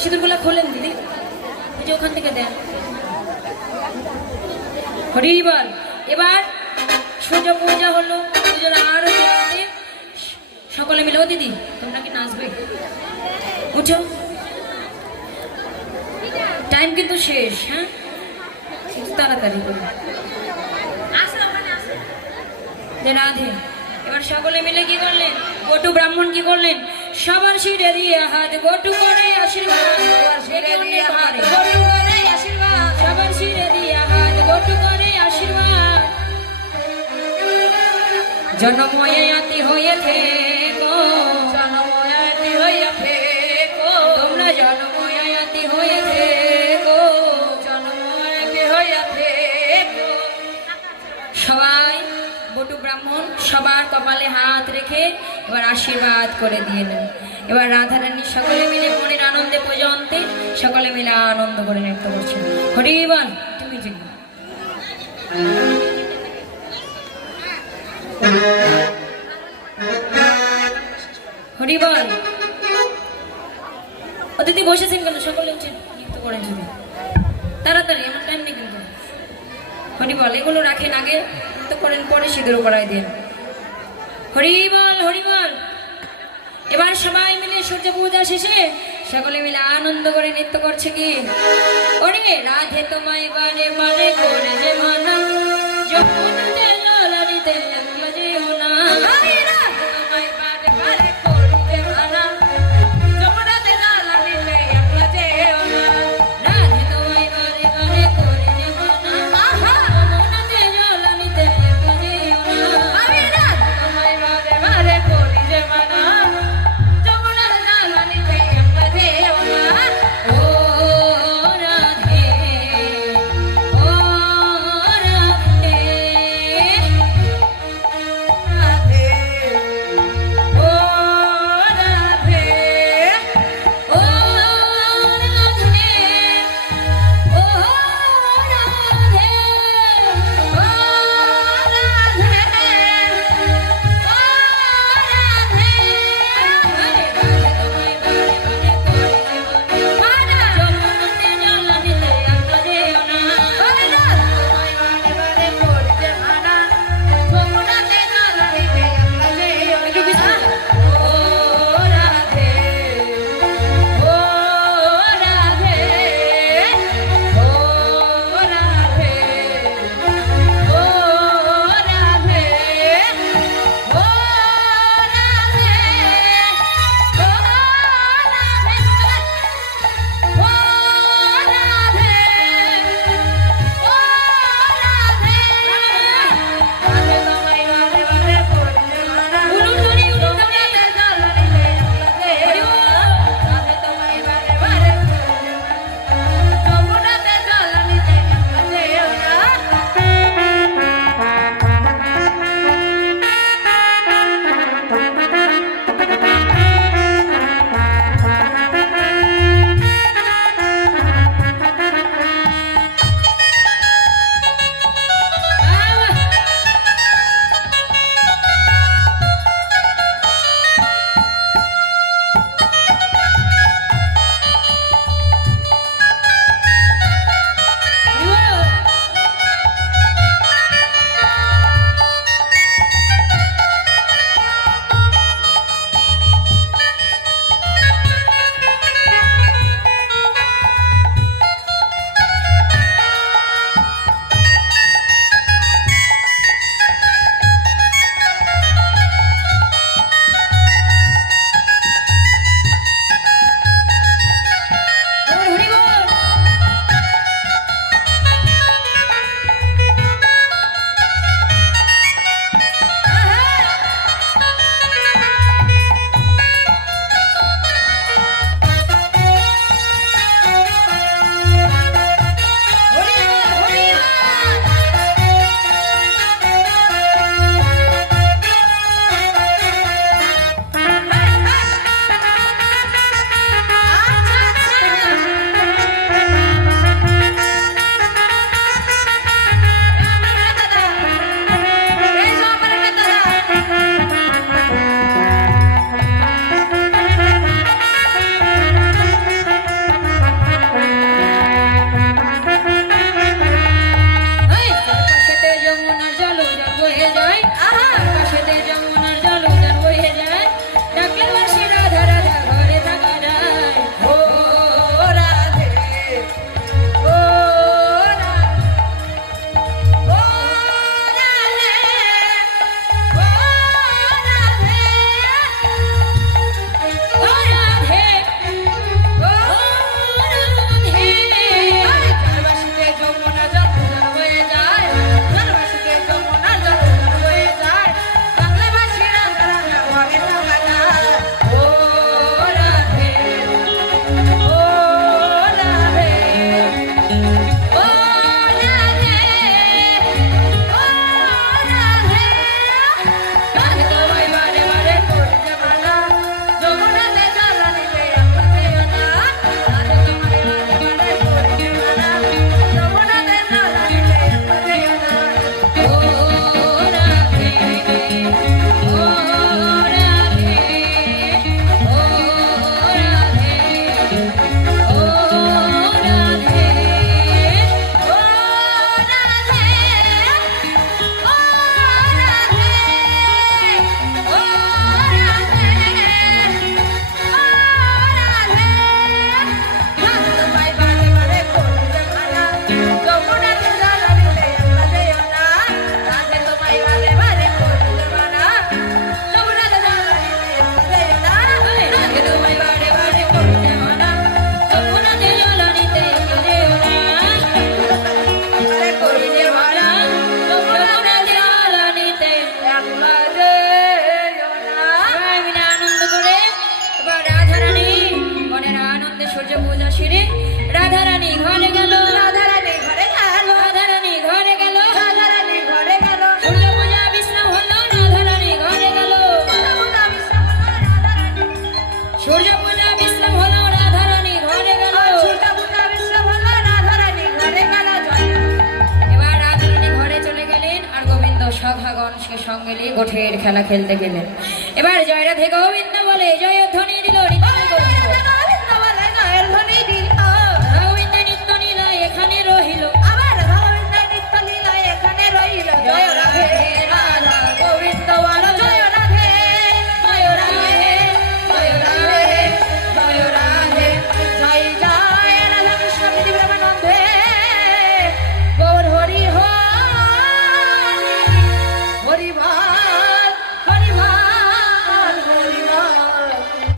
সিঁদুরগুলো খোলেন দিদি। এই যে ওখান থেকে দেন। হরি বল। এবার সূর্য পূজা হলো। পুজোর আরও সকলে মিলে, ও দিদি, তোমরা কি নাচবে? উঠো। টাইম কিন্তু শেষ হ্যাঁ? তাড়াতাড়ি রাধে। এবার সকলে মিলে কি করলেন? গটু ব্রাহ্মণ কি করলেন? সবার শিরে দিয়ে হাত গটু করে আশীর্বাদ। গটু করে সবার শিরে দিয়ে হাত গটু করে আশীর্বাদ। জনময়াতি হয়ে থেকো। জনময়াতি হইয়া থেকো। তোমরা জনময়াতি হয়ে থেকো। জনময়াতি হইয়া থেকো। সবাই বটু ব্রাহ্মণ সবার কপালে হাত রেখে এবার আশীর্বাদ করে দিয়ে নেন। এবার রাধারানী সকলে মিলে মনের আনন্দে পর্যন্তে সকলে মিলে আনন্দ করে নৃত্য করছেন। হরিবল তুমি যে হরিবল দিদি বসেছেন কেন? সকলে উঠে নৃত্য করেন শুধু তাড়াতাড়ি আমার টাইম নেই কিন্তু। হরিবল এগুলো রাখেন আগে, নৃত্য করেন পরে সিঁদুর করাই দিন হরি বল হরি বল এবার সবাই মিলে সূর্য পূজা শেষে সকলে মিলে আনন্দ করে নৃত্য করছে কি? রাধে তোমায় বারে বারে করে যে মানা। যখন ললারিতে লালিতে ছেড়ে রাধারানী ঘরে ঘরে গেল। চলে গেলেন আর গোবিন্দ সভাগণকে সঙ্গে নিয়ে গোঠের খেলা খেলতে গেলেন। এবার জয়রা থেকে